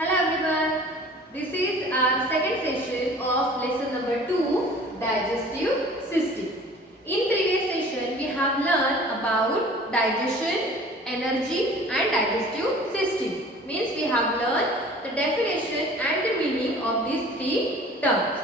Hello everyone. This is our second session of lesson number 2, digestive system. In previous session we have learned about digestion, energy and digestive system. Means we have learned the definition and the meaning of these three terms.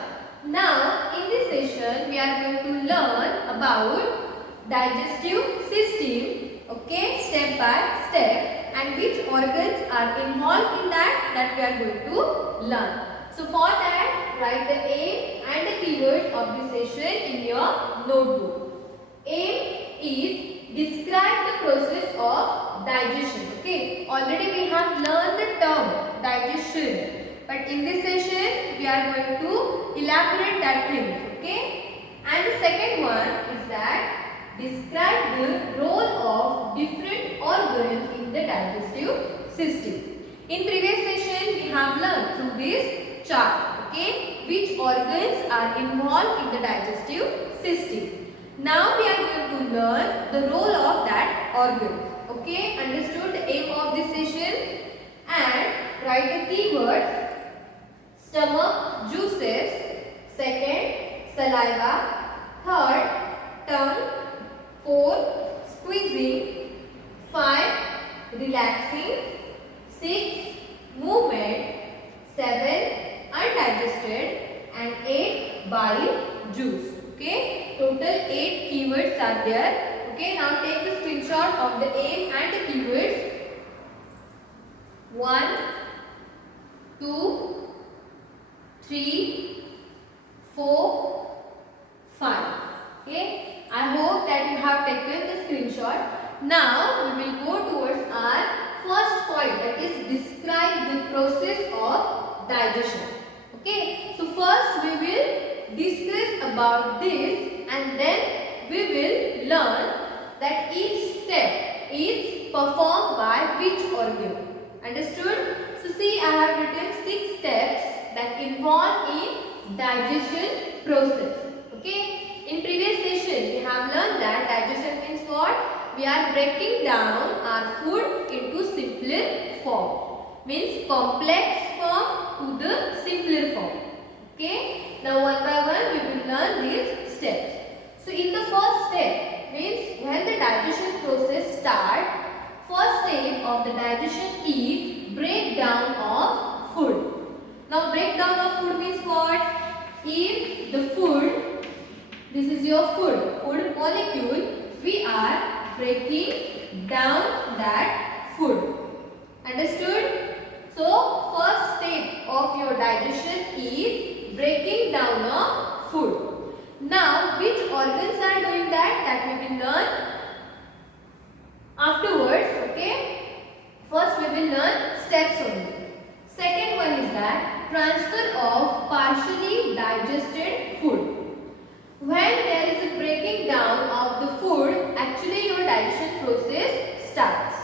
Now in this session we are going to learn about digestive system, okay, step by step, and which organs are involved in that we are going to learn. So for that, write the aim and the keywords of this session in your notebook. Aim is describe the process of digestion. Okay, already we have learned the term digestion, but in this session we are going to elaborate that things. Okay, and the second one is that describe the role of different organs in the digestive system. In previous session we have learned through this chart, okay, which organs are involved in the digestive system. Now we are going to learn the role of that organ. Okay, understood the aim of this session? And write the keywords: stomach, juices; second, saliva; third, tongue; 4, squeezing; 5, relaxing; 6, movement; 7, undigested; and 8, bile juice. Okay, total 8 keywords are there. Okay, now take the screenshot of the aim and the keywords. 1, 2, 3, 4, 5. Okay. I hope that you have taken the screenshot. Now we will go towards our first point, that is describe the process of digestion. Okay, so first we will discuss about this and then we will learn that each step is performed by which organ. Understood? So see, I have written 6 steps that involve in digestion process. Okay. In previous session, we have learned that digestion means what? We are breaking down our food into simpler form. Means complex form to the simpler form. Okay. Now one by one we will learn these steps. So in the first step, means when the digestion process starts, first step of the digestion is breakdown of food. Now breakdown of food means what? If the food, this is your food molecule, we are breaking down that food. Understood? So first step of your digestion is breaking down of food. Now which organs are doing that we will learn afterwards. Okay, first we will learn steps only. Second one is that transfer of partially digested food. When there is a breaking down of the food, actually your digestion process starts.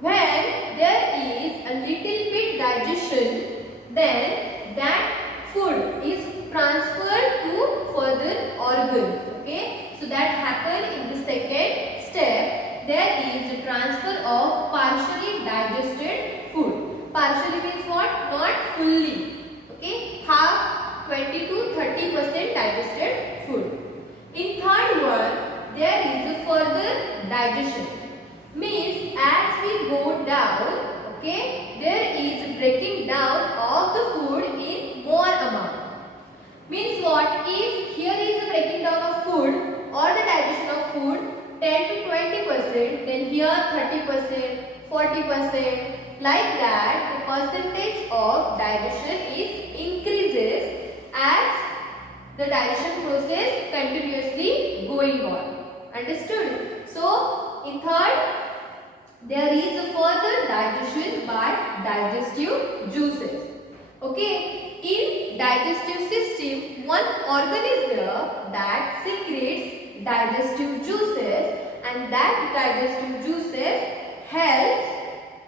When there is a little bit digestion, then that food is transferred to further organs. Okay, so that happens in the second step. There is a transfer of partially digested food. Partially means what? Not fully. Okay, half, 20 to 30% digested food. In third one, there is a further digestion. Means as we go down, okay, there is a breaking down of the food in more amount. Means what? If here is a breaking down of food or the digestion of food 10 to 20%, then here 30%, 40%. Like that, the percentage of digestion is increases as the digestion process continuously going on. Understood? So, in third, there is a further digestion by digestive juices. Okay, in digestive system, one organ is there that secretes digestive juices, and that digestive juices helps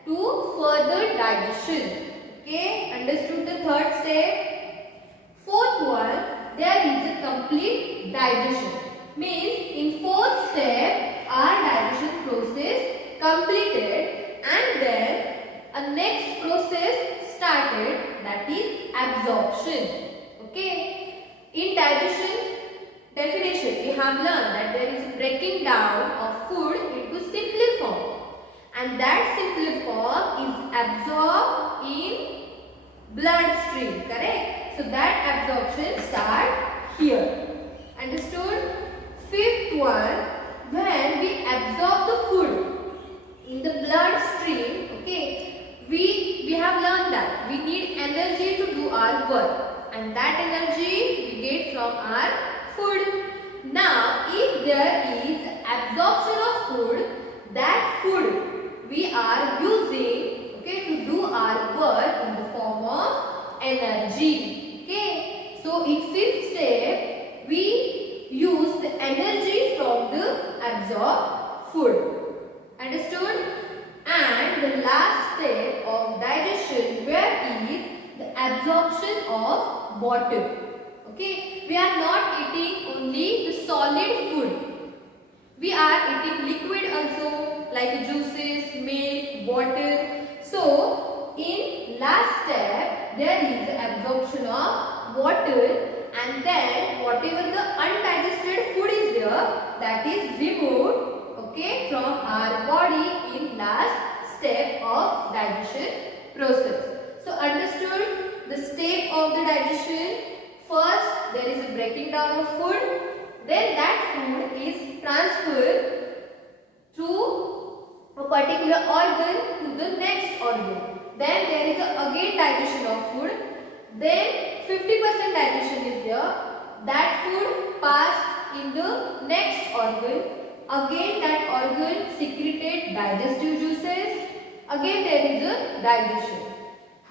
to further digestion. Okay, understood the third step? Fourth one, there is a complete digestion. Means in fourth step, our digestion process completed and then a next process started. started, that is absorption. Okay. In digestion definition, we have learned that there is breaking down of food into simpler form, and that simpler form is absorbed in bloodstream. Correct? So that absorption starts here. Understood? Fifth one, when we absorb the food in the bloodstream, okay, we have learned that we need energy to do our work, and that energy we get from our food. Now, if there is absorption of food, that food we are using, okay, to do our work in the form of energy. Okay, so in fifth step, we use the energy from the absorbed food. Understood? And the last step of digestion, where is the absorption of water. Okay, we are not eating only the solid food. We are eating liquid also, like juices, milk, water. So, in last step, there is absorption of water, and then whatever the undigested food is there, that is removed, okay, from our body in last step of digestion process. So, understood the step of the digestion? First, there is a breaking down of food. Then that food is transferred through a particular organ to the next organ. Then there is again digestion of food. Then 50% digestion is there. That food passed in the next organ. Again that organ secreted digestive juices. Again there is a digestion.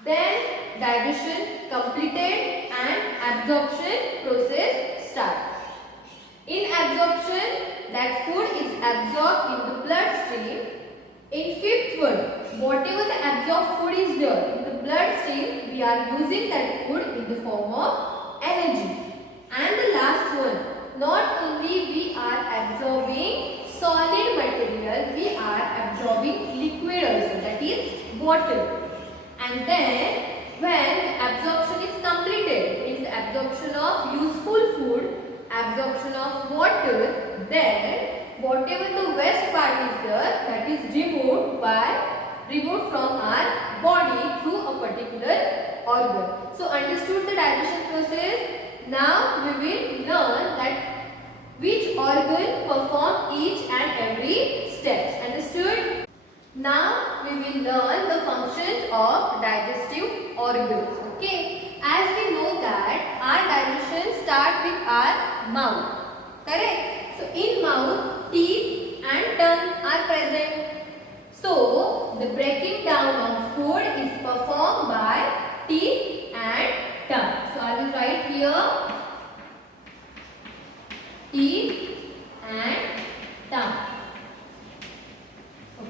Then digestion completed and absorption process starts. In absorption, that food is absorbed in the bloodstream. In fifth one, whatever the absorbed food is there in the bloodstream, we are using that food in the form of energy. And the last one, not only we are absorbing solid material, we are absorbing liquid also, that is water. And then when absorption is completed, means absorption of useful food, absorption of water, then whatever the waste part is there, that is removed from our body through a particular organ. So understood the digestion process. Now we will learn that which organ perform each and every steps. Understood? Now we will learn the functions of digestive organs. Okay, as we know that our digestion starts with our mouth. Correct? So in mouth, teeth and tongue are present. So the breaking down of food is performed by teeth and tongue. So I will write here teeth and tongue.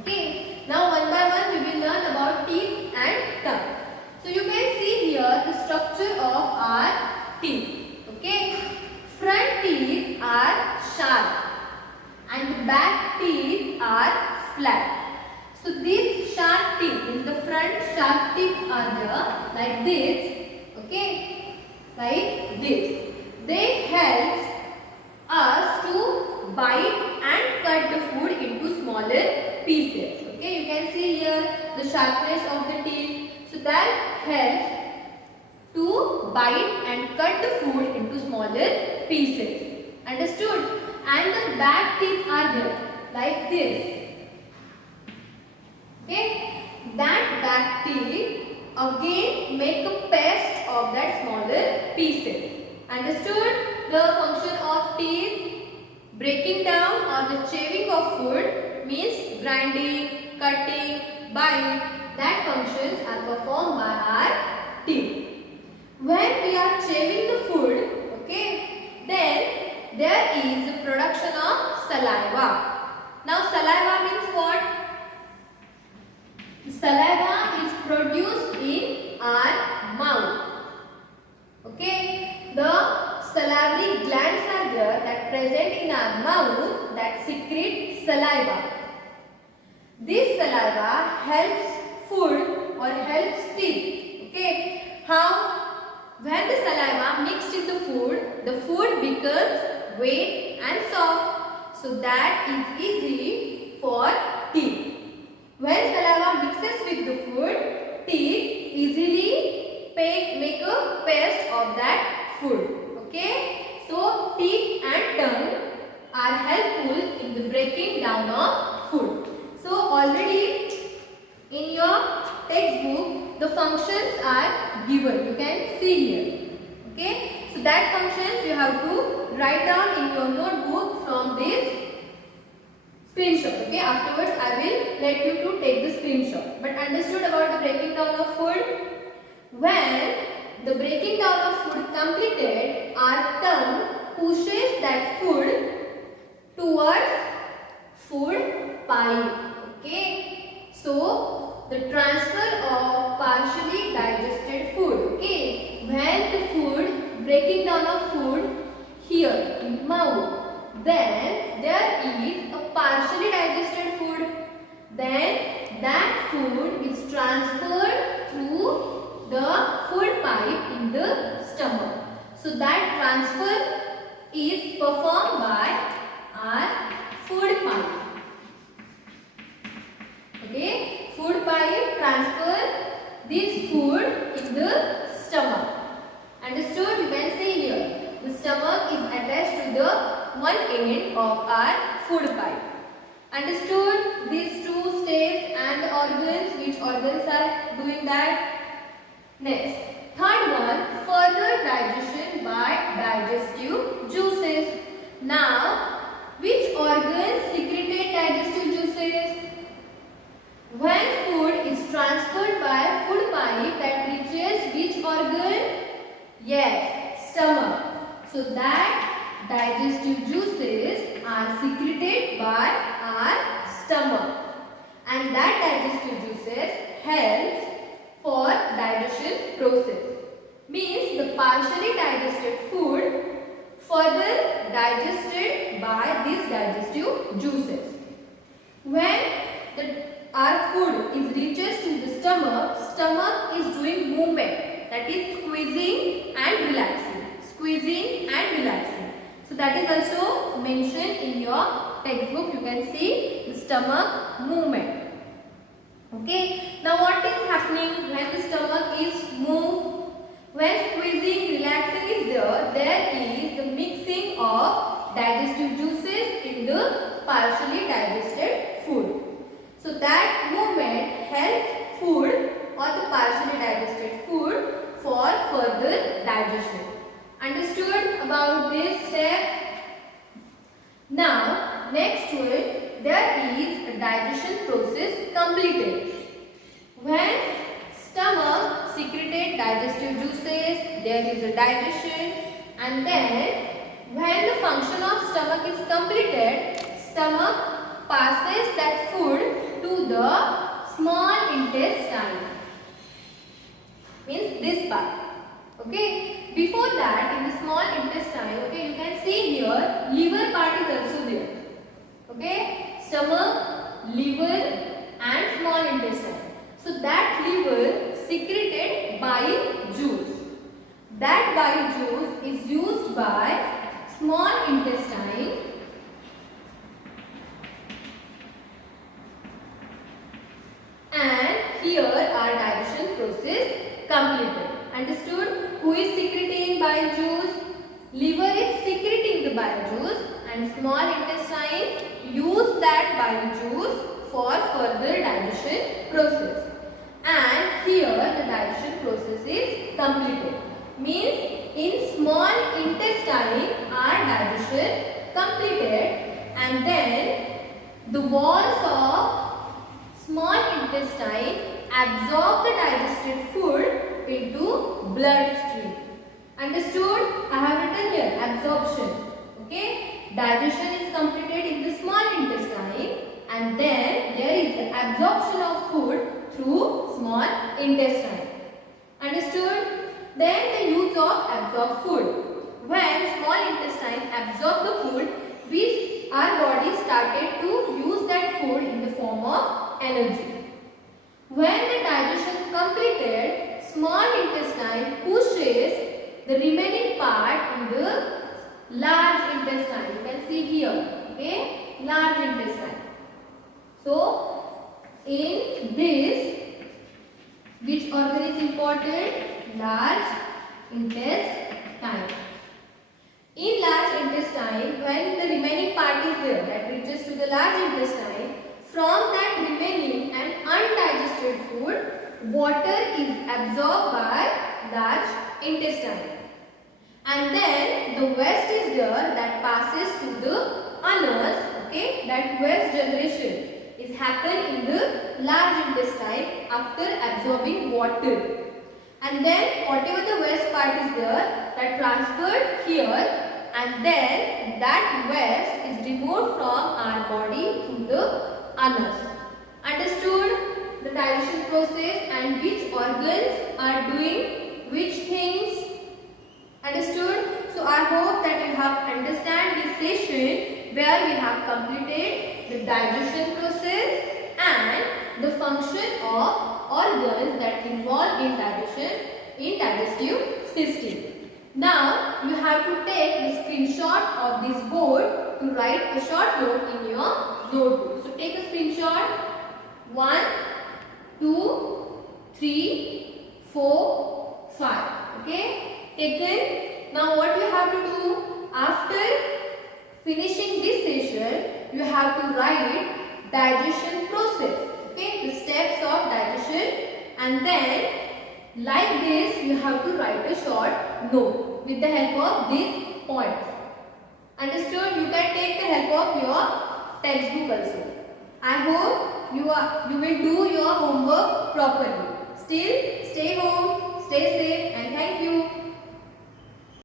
Okay. Now one by one we will learn about teeth and tongue. So you can see here the structure of our teeth. Okay. Front teeth are sharp and the back teeth are flat. So these sharp teeth, means the front sharp teeth are there like this. Okay. Like this. They help us to bite and cut the food into smaller pieces. Okay, you can see here the sharpness of the teeth. So that helps to bite and cut the food into smaller pieces. Understood? And the back teeth are there like this. Okay, that back teeth again make a paste of that smaller pieces. Understood? The function of teeth, breaking down or the chewing of food means grinding, cutting, bite. That functions are performed by our teeth. When we are chewing the food, okay, then there is the production of saliva. Now saliva means what? Saliva is produced in our mouth. Okay, the salivary glands are there that present in our mouth that secrete saliva. This saliva helps food or helps teeth, okay, wet and soft. So that is easy for teeth. When saliva mixes with the food, teeth easily make a paste of that food. Okay. So teeth and tongue are helpful in the breaking down of food. So already in your textbook the functions are given. You can see here. Okay. So that functions you have to write down in your notebook from this screenshot. Okay. Afterwards I will let you to take the screenshot. But understood about the breaking down of food? When the breaking down of food completed, our tongue pushes that food towards food pipe. Okay. So the transfer of partially digested food. Okay. When the food, breaking down of food here in mouth, then there is a partially digested food. Then that food is transferred through the food pipe in the stomach. So that transfer is performed by our food pipe. Okay, food pipe transfer this food in the stomach. Understood? You can see here. The stomach is attached to the one end of our food pipe. Understood? These two steps and the organs, which organs are doing that? Next, third one, further digestion by digestive juices. Now, which organs secreted digestive juices? When food is transferred by food pipe, that reaches which organ? Yes, stomach. So that digestive juices are secreted by our stomach. And that digestive juices helps for digestion process. Means the partially digested food further digested by these digestive juices. When our food is reaches to the stomach is doing movement, that is squeezing and relaxing. Squeezing and relaxing. So that is also mentioned in your textbook. You can see the stomach movement. Okay. Now what is happening when the stomach is moved? When squeezing, relaxing is there, there is the mixing of digestive juices in the partially digested food. So that movement helps food or the partially digested food for further digestion. Understood about this step? Now, next one, there is a digestion process completed. When stomach secreted digestive juices, there is a digestion, and then when the function of stomach is completed, stomach passes that food to the small intestine. Means this part. Okay. Before that, in the small intestine, okay, you can see here liver part is also there. Okay. Stomach, liver and small intestine. So that liver secreted bile juice. That bile juice is used by small intestine and here our digestion process completed. Understood? Who is secreting bile juice? Liver is secreting the bile juice and small intestine use that bile juice for further digestion process. And here the digestion process is completed. Means in small intestine our digestion completed, and then the walls of small intestine absorb the digested food into bloodstream. Understood? I have written here absorption. Okay. Digestion is completed in the small intestine, and then there is the absorption of food through small intestine. Understood? Then the use of absorbed food. When small intestine absorb the food, our body started to use that food in the form of energy. When the digestion completed, small intestine pushes the remaining part in the large intestine. You can see here. Okay, large intestine. So in this, which organ is important? Large intestine. In large intestine, when the remaining part is there that reaches to the large intestine, from that remaining and undigested food, water is absorbed by large intestine. And then the waste is there that passes to the anus. Okay, that waste generation is happen in the large intestine after absorbing water. And then whatever the waste part is there, that transferred here, and then that waste is removed from our body through the anus. Understood the digestion process and which organs are doing which things? Understood? So I hope that you have understand this session where we have completed the digestion process and the function of organs that involve in digestion in digestive system. Now you have to take the screenshot of this board to write a short note in your notebook. So take a screenshot. 1, 2, 3, 4, 5. Okay. Taken. Now what you have to do after finishing this session, you have to write digestion process. Okay, the steps of digestion, and then like this you have to write a short note with the help of these points. Understood? You can take the help of your textbook also. I hope you will do your homework properly. Still, stay home.